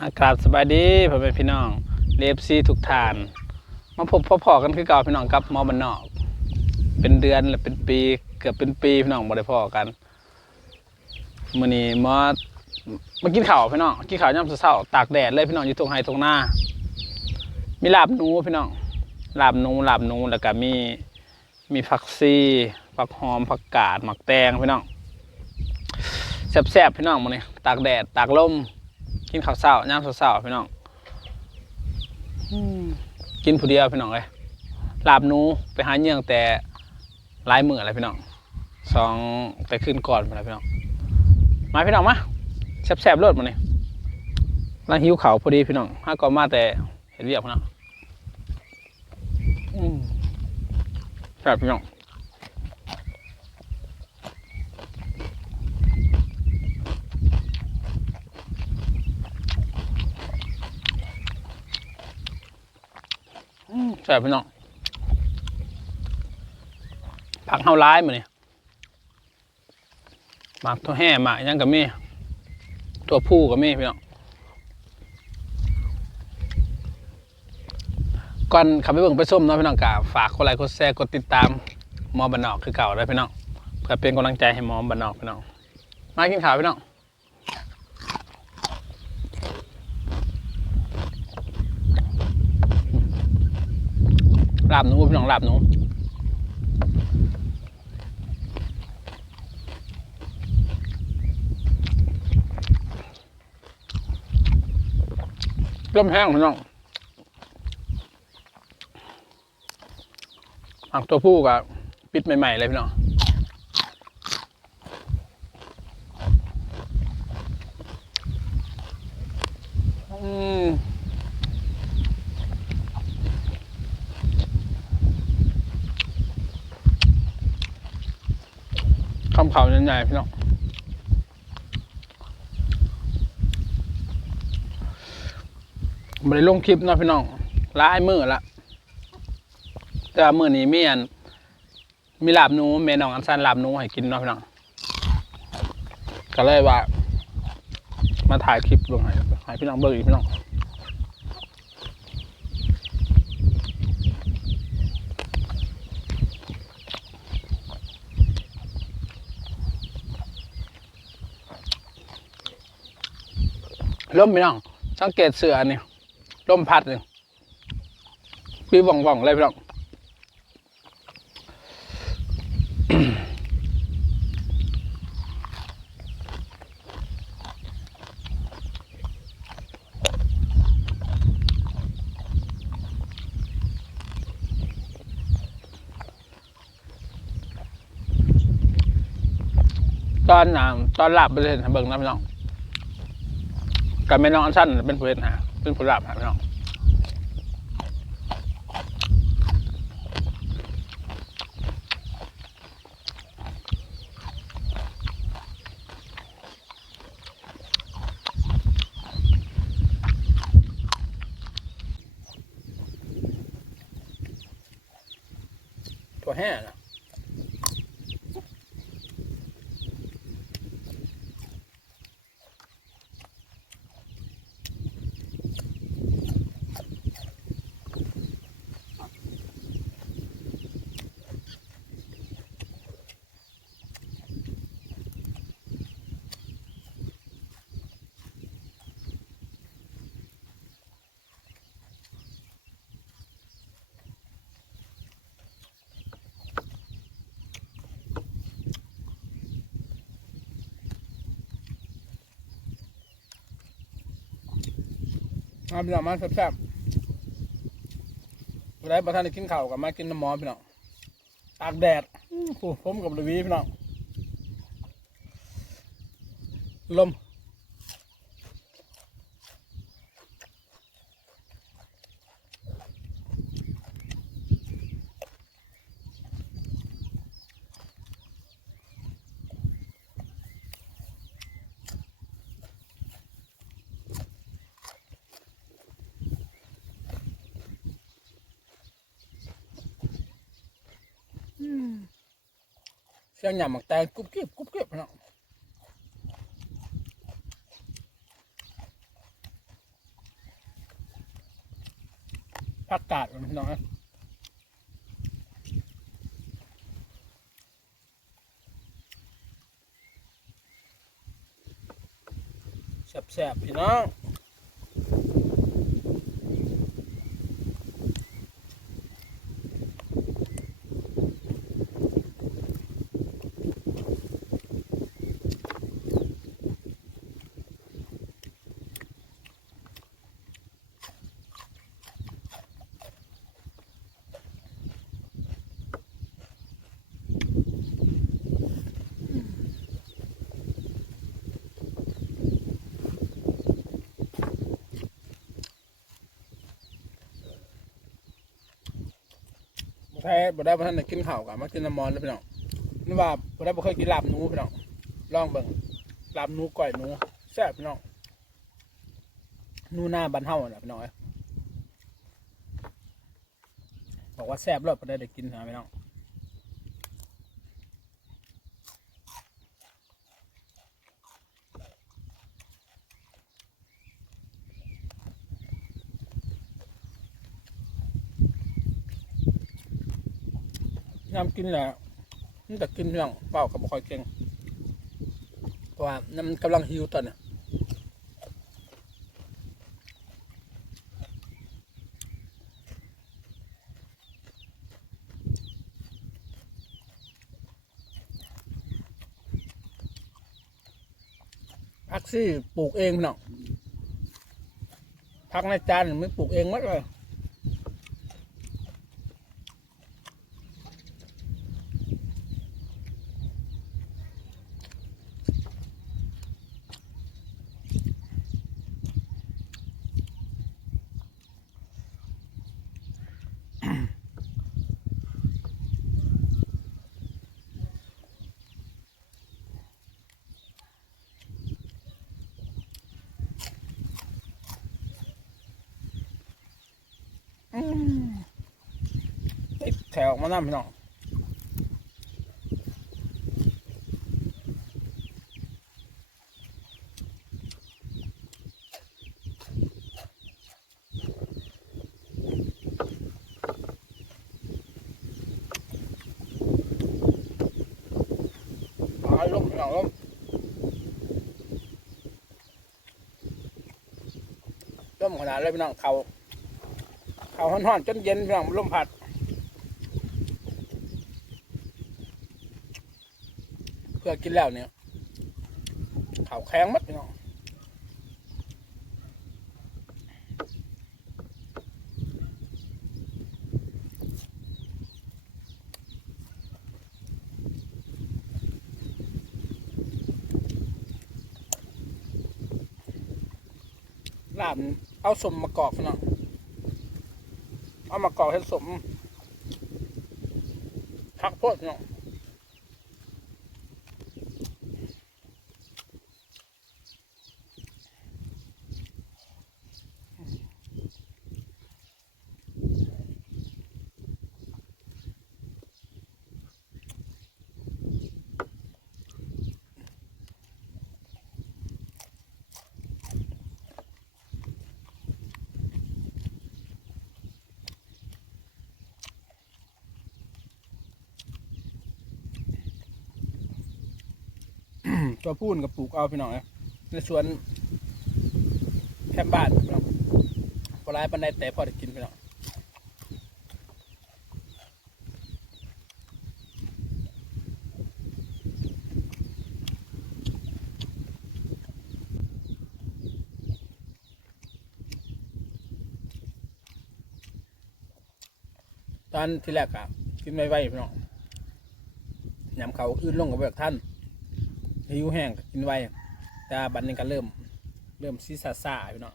อากราบสบายดีพ่อแม่พี่น้องเลฟซีทุกทาน มาพบพ่อๆกันคือเก่าพี่น้องกับมอบันนอก เป็นเดือนและเป็นปีเกือบเป็นปีพี่น้องบ่ได้พ่อกันมื้อนี้มอมากินข้าวพี่น้องกินข้าวยามเช้าๆตากแดดเลยพี่น้องอยู่ตรงไห้ตรงหน้า มีลาบหนูพี่น้องลาบหนูลาบหนูแล้วก็มีมีผักซีผักหอมผักกาดหมักแตงพี่น้องแซ่บๆพี่น้องมื้อนี้ตากแดดตากลม กินข้าวเช้าย่ามเช้าๆพี่น้องอืมกินผู้เดียวพี่น้องเลยลาบหนูไปหาเยื่องแต่หลายมื้ออะไรพี่น้องสองแต่ขึ้นก่อนไปแล้วพี่น้องมาพี่น้องมาแซ่บๆรสมาเนี่ยร่างหิวเขาวพอดีพี่น้องห้าก่อนมาแต่เห็นเรียกพี่น้องอืมแซ่บพี่น้อง แซ่บพี่น้องผักเฮาร้ายมาเนี่ยหมากทั่วแห่หมากยังกับมีตัวผู้กับมีพี่น้องก่อนขับไปเบิ่งไปส้มเนาะพี่น้องกะฝากกดไลค์กดแชร์กดติดตามหมอบันนอกคือเก่าได้พี่น้องเพื่อเป็นกำลังใจให้หมอบันนอกพี่น้อง มากินข้าวพี่น้อง ลาบหนูพี่น้องลาบหนูเริ่มแห้งพี่น้องอักตัวผู้กับปิดใหม่ ๆ เลยพี่น้องอืม เขาใหญ่ๆพี่น้องไม่ได้ลงคลิปนะพี่น้องลายมือละแต่มือนี้มีอันมีลาบหนูแม่น้องอันซันลาบหนูให้กินเนาะพี่น้องก็เลยว่า มาถ่ายคลิปลงให้ให้พี่น้องเบิ่งอีกพี่น้อง ล่มพี่น้อง สังเกตเสือนี่ลมพัดเลยพี่ว่องว่องๆเลยพี่น้องตอนน่ะตอนหลับไปเลยเบิ่งนะพี่น้อง กับแม่น้องอันสั้นเป็นผู้เล่นหาเป็นผู้หลับหาพี่น้องตัวแห่น มาพี่น้องมาแซ่บๆวันไหนประธานได้กินข้าวกับมากินน้ำหมอพี่น้องตากแดดอื้อหูผมกับลูวีพี่น้องลม สียงหยาหมักแตงกุ๊บกิบกุ๊บกิบเนาะผักกาดมันเนาะแซ่บๆพี่น้อง บ่ได้บ่ได้บ่ทันได้กินข้าวกันมากินน้ำมอนแล้วพี่น้องนี่ว่าบ่ได้บ่เคยกินลาบหนูพี่น้องลองเบิ่งลาบหนูก้อยหนูแซ่บพี่น้องหนูหน้าบ้านเฮาน่ะพี่น้องเอ้ยบอกว่าแซ่บเล้วบ่ได้ได้กินหาพี่น้อง ยามกินแหละมันแต่กินพี่องเปล่าก็บ่ค่อยเก่งเพราะว่านั่มันกำลังหิวตอนน่ะพักซี่ปลูกเองพี่น้องพักในจานไม่ปลูกเองหมัดเลย ติดแถวมาน้ำพี่น้องลมพี่น้องลมลมขนาดเลยพี่น้องเขา เขาห่อนๆจนเย็นเพี่น้องลมพัดเพื่อกินแล้วเนี่ยเขาแข็งมัดพี่น้องลาบเอาสมมากรอกพี่น้อง เอามากรอกให้สมพักโพดเนาะ ตัวพูนกับปลูกเอาพี่น้องเอ้ยในสวนแคมบ้านพี่น้องปลายปันไดแต่พอได้กินพี่น้องตอนที่แรกอะกินไม่ไหวพี่น้องยำเขาอื่นลงกับแบบท่าน หิวแห้งกินไว้แต่บัดนี้ก็เริ่ม เริ่มซีซาซาพี่เนาะ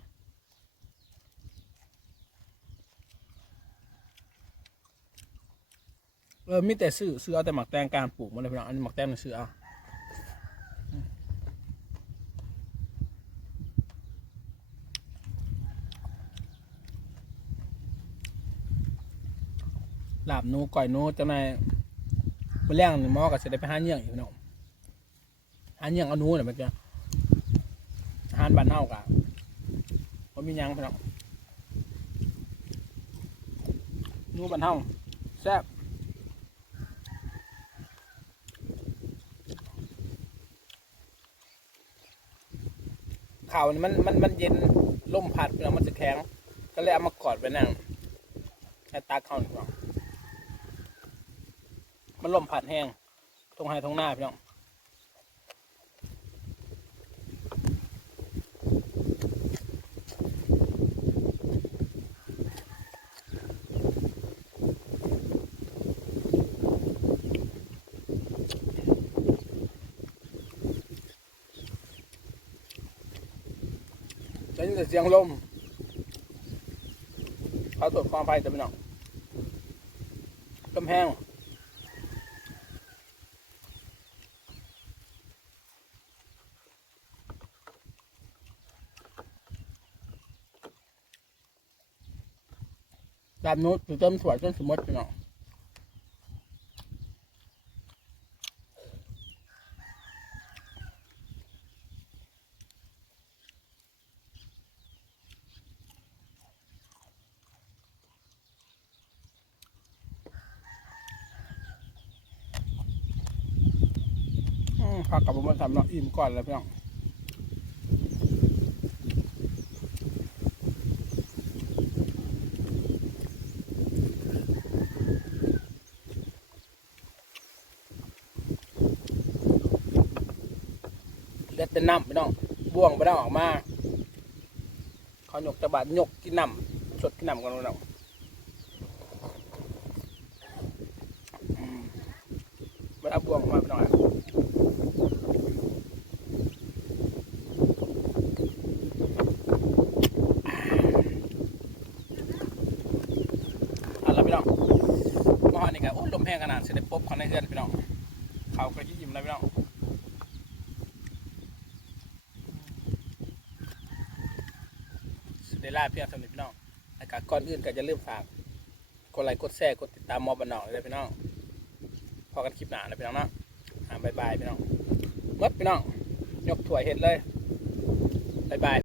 เออมีแต่ซื้อซื้อเอาแต่หมักแตงการปลูกมาเลยพี่น้องอันนี้หมักแตงนี่ซื้อเอาลาบนูก่อยนูจังไงเป็นแรงหนึ่งหม้อก็จะได้ไปห้าเยี่ยงอยู่พี่น้อง อันยังเอาหนูเนี่ยเมื่อกี้หารบ้านเฮากะเพราะมียังพี่น้องนูบันเฮาแซ่บข่าวนี่มันมันมันเย็นลมพัดแล้วมันจะแข็งก็เลยเอามากอดไว้นั่งแค่ตาเข้าหนึ่งกอนมันลมพัดแห้งตรงไห้ตรงหน้าพี่น้อง ยินแต่เสียงลมเขาตรวจความไฟแต่ไม่นองลมแห้งดานนู้นอยู่เต็มสวยจนสมมติพี่น้อง พักกับผมมาทำเนาะอิ่มก่อนแล้วพี่น้องเลือดเป็นน้ำพี่น้องบ่วงไปได้ออกมาเขาหยกจะบาดหยกกินน้ำสดกินน้ำกันพี่น้องอืมไปเอาบ่วงมาพี่น้องอะ เอาละพี่น้องม อนี่ก็อุ้ลมแห้งขนาดเสได็จปุ๊บเขาในเรือนพี่น้องเขาก็ยิ้มแล้วพี่น้องสเดล่าเพียงสำหรับพี่น้องแล้วก็ก่อนอื่นก็จะเริ่มฝาก กดไลค์กดแชร์กดติดตามมอบันนอกเลยพี่น้อง พอกันคลิปหน้านะพี่น้องนะบายบายพี่น้องมดพี่น้อง ยกถั่วยเห็ดเลยบายบาย